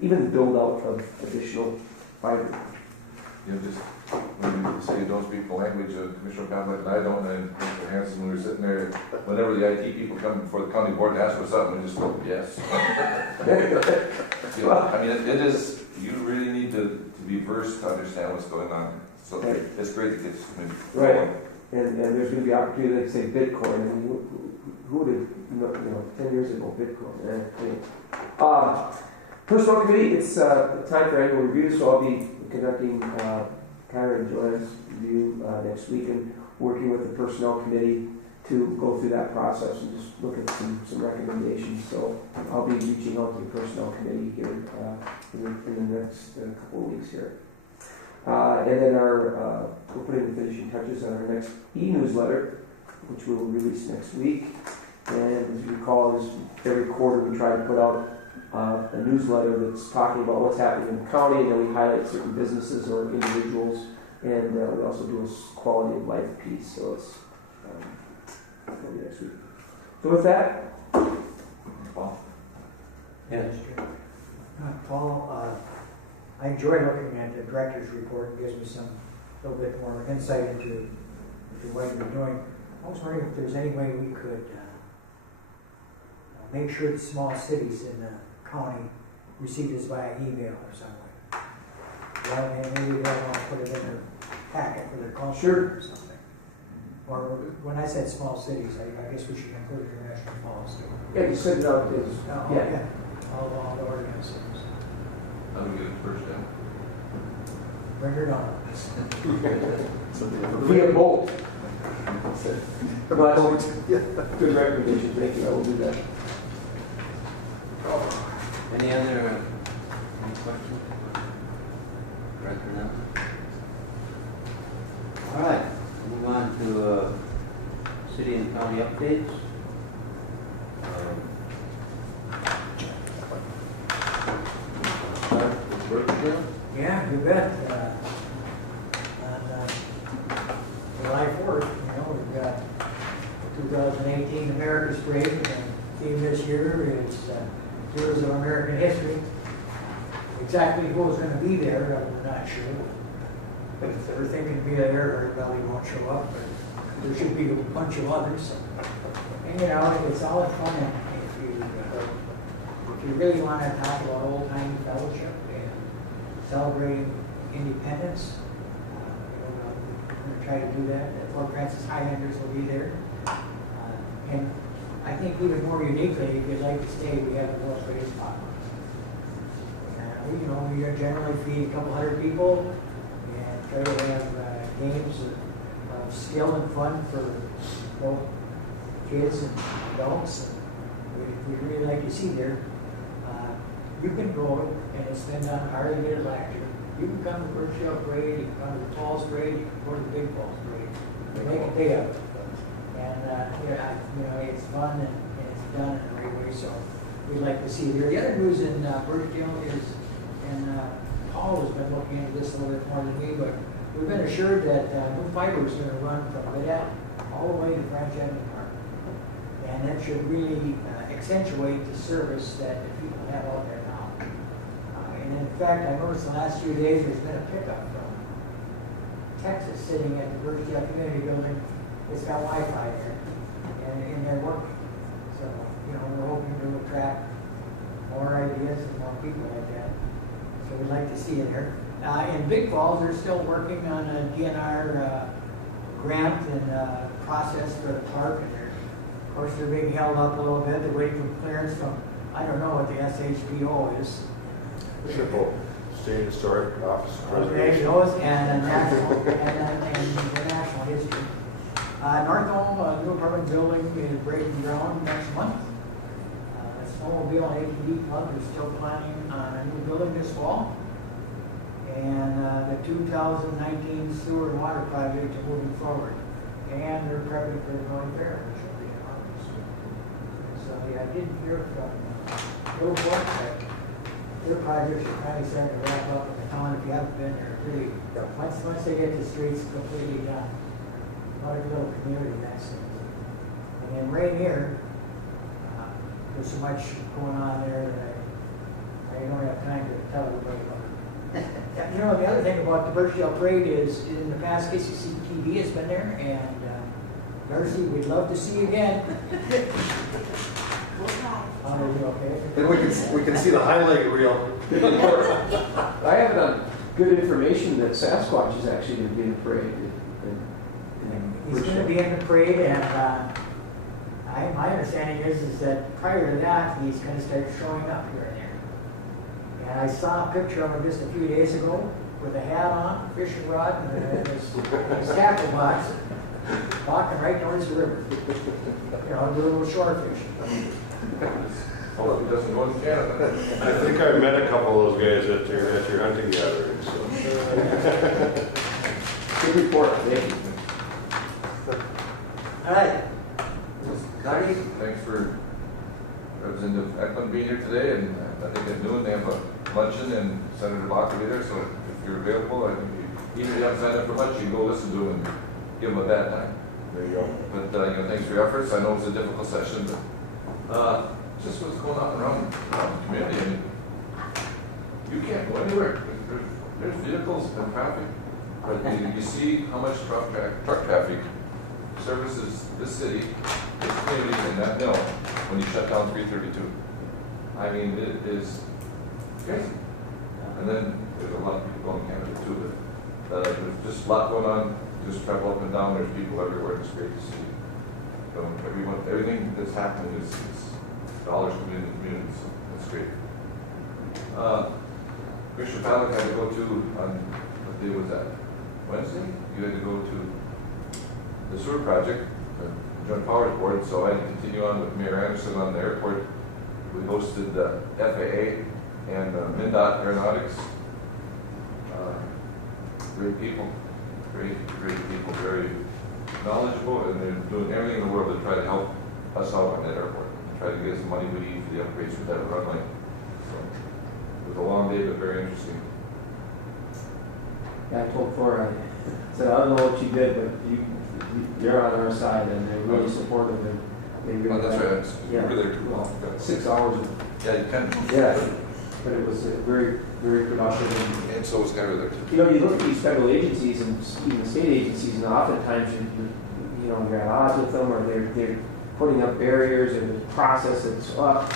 even the build out of additional fiber. Just when you say you don't speak the language, Commissioner Conlon and I don't, and Mr. Hanson, when we were sitting there, whenever the IT people come before the county board and ask for something, we just go, yes. I mean, it is, you really need to be versed to understand what's going on. So right. It's great to get this maybe. Right. And there's going to be opportunity, like say Bitcoin. I mean, who would have, 10 years ago, Bitcoin. Personnel committee, it's time for annual review, so I'll be conducting Kyra and Joanne's review next week, and working with the personnel committee to go through that process and just look at some recommendations. So I'll be reaching out to the personnel committee here in the next couple of weeks here. And then we're putting the finishing touches on our next e-newsletter, which we will release next week. And as you recall, every quarter we try to put out a newsletter that's talking about what's happening in the county, and then we highlight certain businesses or individuals, and we also do a quality of life piece. So it's that'll be next week. So with that, Paul. Yes. Paul, I enjoy looking at the director's report. It gives me some little bit more insight into what you're doing. I was wondering if there's any way we could make sure the small cities in the county receive this via email or something. Well, and maybe they'll want to put it in their packet for their culture Sure. or something. Or when I said small cities, I guess we should include international falls too. Yeah, you send it out as Yeah. All the organizations. How do we get it first down? Bring it on. via boat. But good recommendation. Thank you. I will do that. Any other questions? Director now? All right, move on to city and county updates. Start with Burkeville. Yeah, you bet. On July 4th, we've got 2018 America's Parade, and the theme this year is Heroes of American History. Exactly who's going to be there, I'm not sure. But if they're thinking to be there, everybody won't show up, but there should be a bunch of others. And it's all fun if you really want to talk about old-time fellowship and celebrating independence. We're going to try to do that. The Fort Francis Highlanders will be there. And I think even more uniquely, if you'd like to stay, we have the world's greatest pot. We generally feed a couple hundred people and try to have games of skill and fun for both kids and adults. And we'd really like to see there. You can go, and it's been done, I already did it last year. You can come to the Birch Hill Parade, you can come to the Falls Parade, you can go to the Big Falls Parade. Make a day of it. And it's fun and it's done in a great way, so we'd like to see you there. The other news in Birchdale is, and Paul has been looking into this a little bit more than me, but we've been assured that new fiber is going to run from Vidette all the way to Branch Avenue Park. And that should really accentuate the service that the people have out there now. And in fact, I noticed the last few days there's been a pickup from Texas sitting at the Birchdale Community Building. It's got Wi-Fi there, and they're working. So, we're hoping to attract more ideas and more people like that. So we'd like to see it there. In Big Falls, they're still working on a DNR grant and process for the park. And of course, they're being held up a little bit. They're waiting for clearance from, I don't know what the SHPO is. Simple. State Historic Office. And national, and the national history. North Home, new apartment building is breaking ground next month. The Snowmobile and ATV Club is still planning on a new building this fall. And the 2019 sewer and water project is moving forward. And they're prepping for the North Fair, which will be in August. So I did hear from Bill Fort that their projects are kind of starting to wrap up in the town. If you haven't been there, really, once they get the streets completely done, what a little community that's in. And then Rainier, there's so much going on there that I don't have time to tell everybody about it. The other thing about the Birchdale Parade is, in the past, KCCTV has been there, and Darcy, we'd love to see you again. Okay? Then we can see the highlight reel. I have good information that Sasquatch is actually going to be in the parade. He's going to be in the parade, and my understanding is that prior to that, he's going to start showing up here and there. And I saw a picture of him just a few days ago with a hat on, fishing rod, and his tackle box. walking right towards the river. You know, do a little shore fishing. Hopefully it doesn't go in Canada. I think I met a couple of those guys at your hunting gathering, so. Good report, thank you. All right. Scotty? Thanks for Representative Oakland being here today, and I think at noon they have a luncheon, and Senator Locke will be there, so if you're available, I think even if you haven't signed up for lunch, you can go listen to him and give him a bad time. There you go. But, thanks for your efforts. I know it's a difficult session, but just what's going on around the community. I mean, you can't go anywhere. There's vehicles and traffic, but you see how much truck traffic services this city, this community, and that mill when you shut down 332. I mean, it is crazy. And then there's a lot of people going to Canada too. There's just a lot going on. Just travel up and down. There's people everywhere. It's great to see. Everything that's happening is dollars coming into the community. So that's great. Commissioner Palick had to go to on what day was that? Wednesday. You had to go to the sewer project, the Joint Powers Board. So I had to continue on with Mayor Anderson on the airport. We hosted the FAA and MnDOT Aeronautics. Great people, great people, very knowledgeable, and they're doing everything in the world to try to help us out on that airport, and try to get us the money we need for the upgrades for that runway. So it was a long day, but very interesting. Yeah, I told Flora, I said, I don't know what you did, but you're on our side, and they're really supportive, and they really. Oh, that's right. Yeah. We were there too long. 6 hours. Yeah, you can. Yeah, but it was very, very productive. And so was Gary there too. You know, you look at these federal agencies and even state agencies, and oftentimes you're at odds with them, or they're putting up barriers and the process that's up.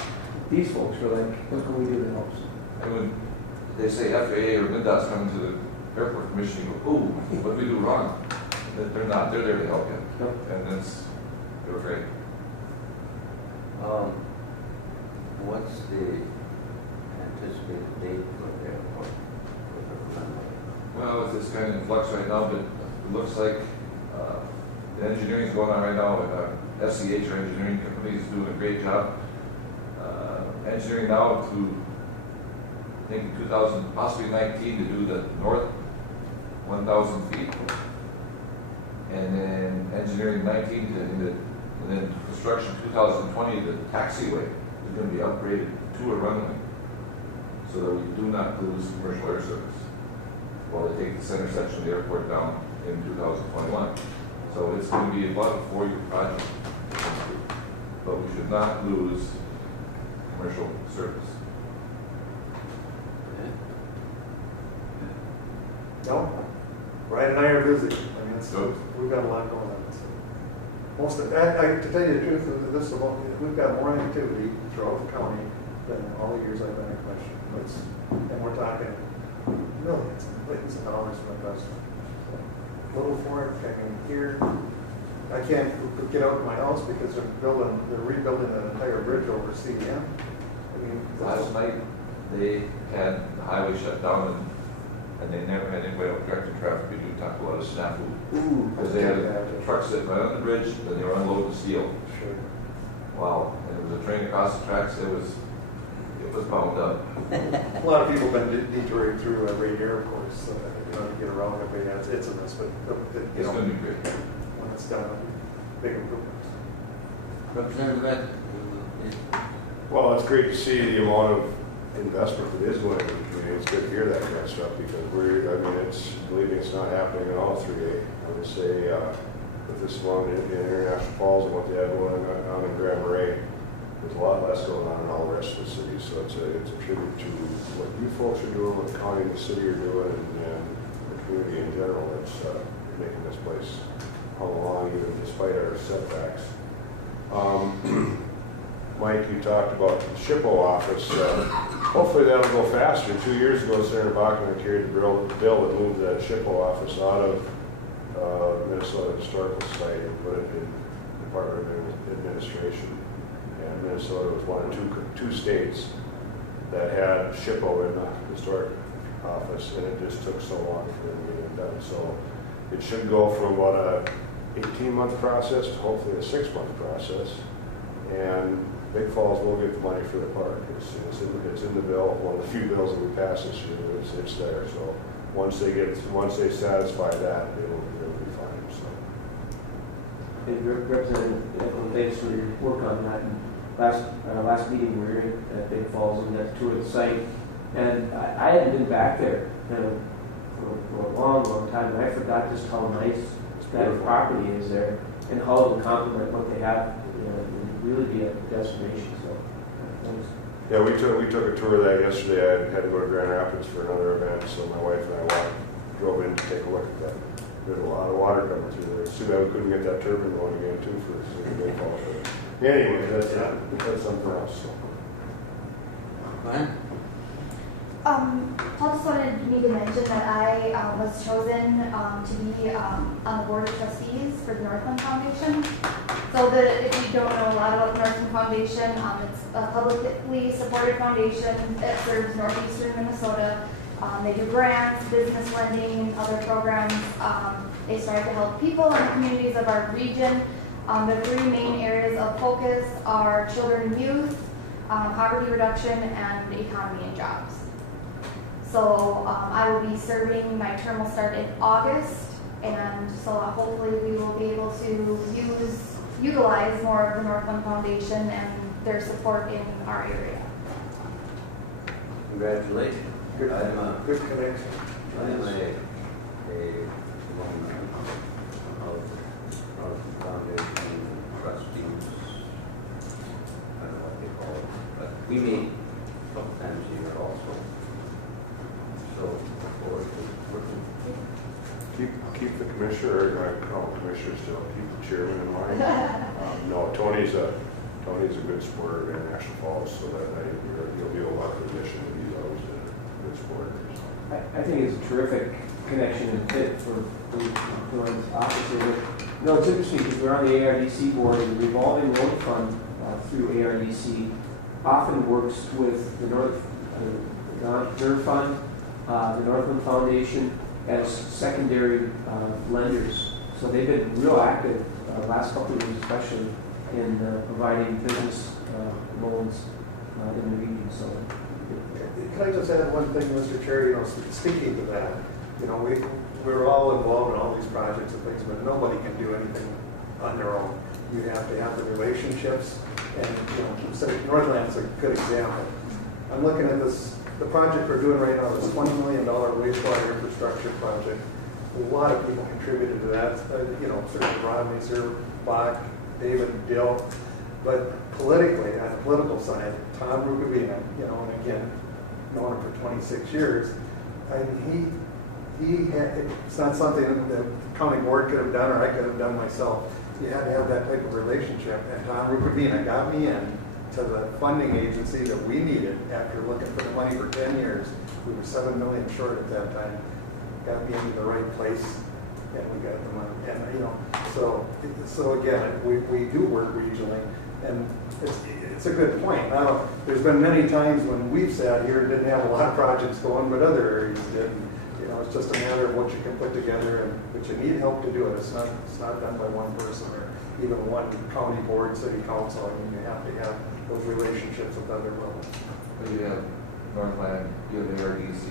These folks are like, what can we do to help? And when they say FAA or MnDOT's coming to the airport commission, you go, ooh, what did we do wrong? They're not. They're there to help you. Yep. And they were great. What's the anticipated date for the airport? Well, it's kind of in flux right now, but it looks like the engineering is going on right now. SCH, our engineering company, is doing a great job. Engineering now to, I think, 2000, possibly 19, to do the north 1,000 feet. And then engineering 19 and then construction 2020, the taxiway is going to be upgraded to a runway so that we do not lose commercial air service while they take the center section of the airport down in 2021. So it's going to be about a 4-year project, but we should not lose commercial service. No, Ryan and I are busy. I mean, Good. we've got a lot going on. So most of, to tell you the truth, we've got more activity throughout the county than all the years I've been in commission. And we're talking millions of dollars from investment. So, little for it. I mean, here, I can't get out of my house because they're rebuilding an entire bridge over CDM. I mean, Last night, they had the highway shut down and they never had anybody up directing traffic. We do talk about a snafu. Because they had a truck sitting right on the bridge and they were unloading steel. Sure. Wow. And there was a train across the tracks. It was bound up. A lot of people have been detouring through Radiator, of course, to get around it, but it's a mess, but It's going to be great. when it's done, big improvements. Representative Ed? Well, it's great to see the amount of investment that is going into the community. It's good to hear that kind of stuff because believe me, it's not happening in all 3A. I would say with this one in International Falls and what they have going on in Grand Marais, there's a lot less going on in all the rest of the city. So it's a tribute to what you folks are doing, what the county and the city are doing, and the community in general that's making this place hum along even despite our setbacks. Mike, you talked about the SHPO office. Hopefully that'll go faster. 2 years ago, Senator Bachman carried the bill that moved that SHPO office out of Minnesota Historical Society and put it in the Department of Administration. And Minnesota was one of two states that had SHPO in the historic office, and it just took so long for them to get it done. So it should go from about a 18-month process to hopefully a 6-month process. And Big Falls will get the money for the park. It's in the bill, one of the few bills that we passed this year. It's there. So once they satisfy that, it'll be fine. So. Hey, Representative, thanks for your work on that. And last meeting we were in at Big Falls and got tour of the site, and I hadn't been back there for a long time, and I forgot just how nice that property is there and how it will complement what they have. It would really be a destination. So, thanks. Yeah, we took a tour of that yesterday. I had to go to Grand Rapids for another event, so my wife and I drove in to take a look at that. There's a lot of water coming through there. It's too bad we couldn't get that turbine going again too for Big Falls. Anyway, that's something else. So. Brian? Paul just wanted me to mention that I was chosen to be on the board of trustees for the Northland Foundation. So if you don't know a lot about the Northland Foundation, it's a publicly supported foundation that serves northeastern Minnesota. They do grants, business lending, and other programs. They strive to help people and communities of our region. The 3 main areas of focus are children and youth, poverty reduction, and economy and jobs. So I will be serving, my term will start in August, and so hopefully we will be able to utilize more of the Northland Foundation and their support in our area. Congratulations. Good connection. I am a alumni of Northland Foundation trustees. I don't know what they call it, but we meet a couple times a year also. So, look forward to working. Keep the commissioner, or I call him commissioner still, keep the chairman in mind. No, Tony's a good supporter of International Falls, so that you'll be a lot of admission to be always a good supporter. So. I think it's a terrific connection and fit for John's office here. No, it's interesting because we're on the ARDC board, and the revolving loan fund through ARDC often works with the NERF Fund, the Northland Foundation as secondary lenders. So they've been real active last couple of years, especially in providing business loans in the region. So. Can I just add one thing, Mr. Chair? Speaking to that, we're all involved in all these projects and things, but nobody can do anything on their own. You have to have the relationships, and Northland's a good example. I'm looking at the project we're doing right now, this $20 million wastewater infrastructure project. A lot of people contributed to that. Certainly Rodney, Sir, Bach, David, Dill. But politically, on the political side, Tom Rukavina, and again, known him for 26 years, it's not something that the county board could have done or I could have done myself. You had to have that type of relationship. And Tom Rukavina got me in to the funding agency that we needed after looking for the money for 10 years. We were $7 million short at that time. Got me into the right place, and we got the money. And so again, we do work regionally, and it's a good point. Now, there's been many times when we've sat here and didn't have a lot of projects going, but other areas did. It's just a matter of what you can put together, but you need help to do it. It's not done by one person or even one county board, city council. You have to have those relationships with other levels. But you have Northland, you have ARDC,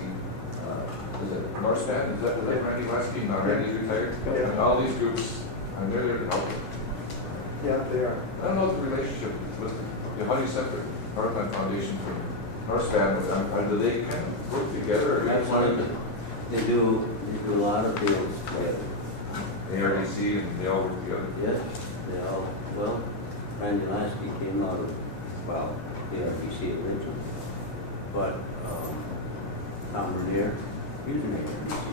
is it Northland? Is that Randy Lasky? No, Randy's retired. Yeah. And all these groups, and they're there to help. Yeah, they are. I don't know what the relationship with, how do you separate Northland Foundation from Northland? Do they kind of work together? Or That's one of the, they do a lot of deals together. ARDC and they all work together? Yes, they all, well, Randy Lasky came out of, the RBC originally, but Tom Vernier, he was an RBC,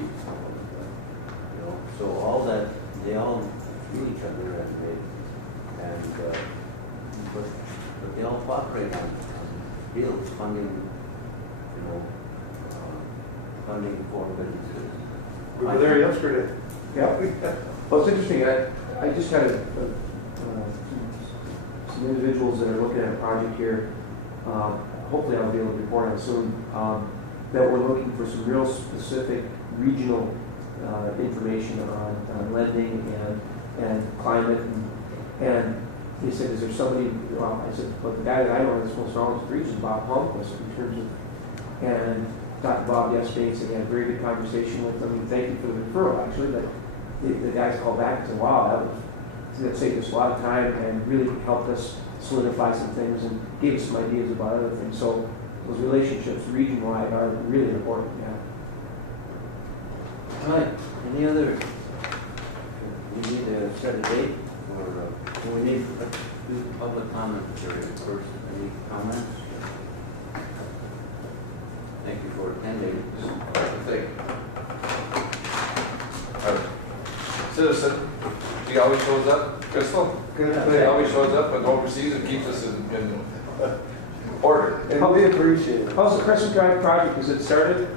so all that, they all feel each other and but they all cooperate on deals, funding, funding for businesses. We were there yesterday. Yeah. Well, it's interesting. I just had some individuals that are looking at a project here. Hopefully, I'll be able to report on soon. That we're looking for some real specific regional information on lending and and climate, and he said, is there somebody, well, I said, well, the guy that I know that's most wrong with the region is Bob Holmquist in terms of, and talked to Bob yesterday, and said he had a very good conversation with him, and thank you for the referral, actually, but the guys called back and said, wow, that saved us a lot of time and really helped us solidify some things and gave us some ideas about other things. So those relationships region-wide are really important, yeah. All right, any other, we need to set a date, or we need to do the public comment period first. Any comments? Thank you for attending. Citizen, he always shows up, Crystal? Good. He always shows up and oversees and keeps us in order. And we appreciate it. How's the Crescent Drive project? Is it started?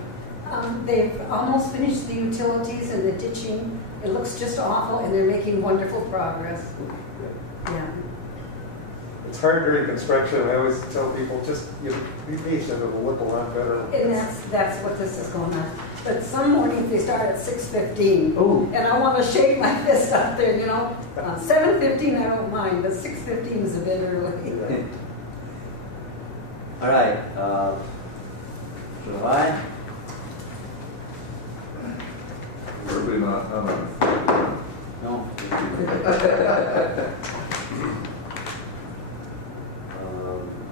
They've almost finished the utilities and the ditching. It looks just awful, and they're making wonderful progress. Yeah. It's hard during construction. I always tell people, just be patient. It will look a lot better. And that's what this is going on. But some mornings they start at 6:15. Oh. And I want to shake my fist out there, 7:15 I don't mind, but 6:15 is a bit early. All right, July? Everybody not, No.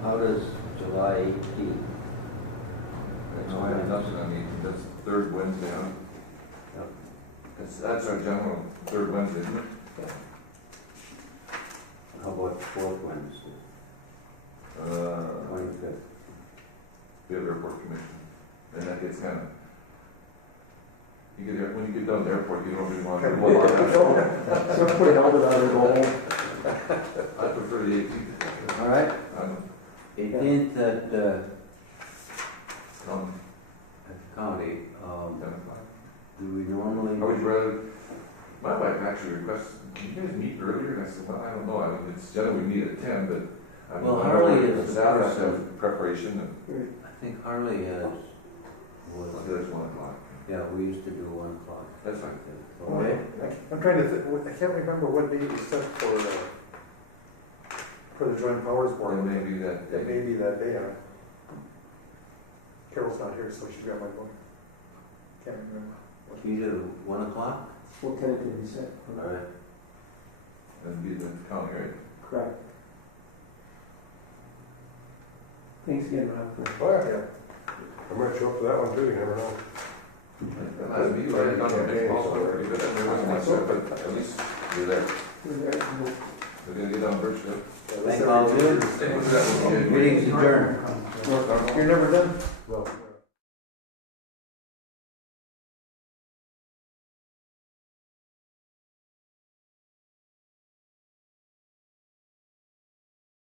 How does July 18th? No, I have nothing on the, that's third Wednesday, huh? Yep. That's our general third Wednesday, isn't it? How about fourth Wednesday? 25th? The airport commission. Then that gets kind of, when you get down to the airport, you don't really want to go on. So put it over the other goal. I prefer the 18th. All right, Um, 18th at the um, county. 10 o'clock. Do we normally? I would rather, my wife actually requested, can you guys meet earlier? And I said, well, I don't know. I mean, it's generally we meet at 10, but I Well, Harley is the Saturday first have preparation and I think Harley has. well, there's 1 o'clock. Yeah, we used to do 1 o'clock. That's fine. Okay. I'm trying to think, I can't remember what date we set for the Joint Powers Or Board. maybe that. It may be that day. Carol's not here, so she got my book. Can't remember. Either 1 o'clock? What kind of did he say? All right. That'd be the county, right? Correct. Thanks again, Rob. Oh, yeah. I might show up to that one too, you never know. Last meeting, I done the big balls, pretty good. There wasn't much there, but at least you're there. We're gonna get down Birchville. Thank all of you. Hey, what's that? Meeting's adjourned. You're never done? Well.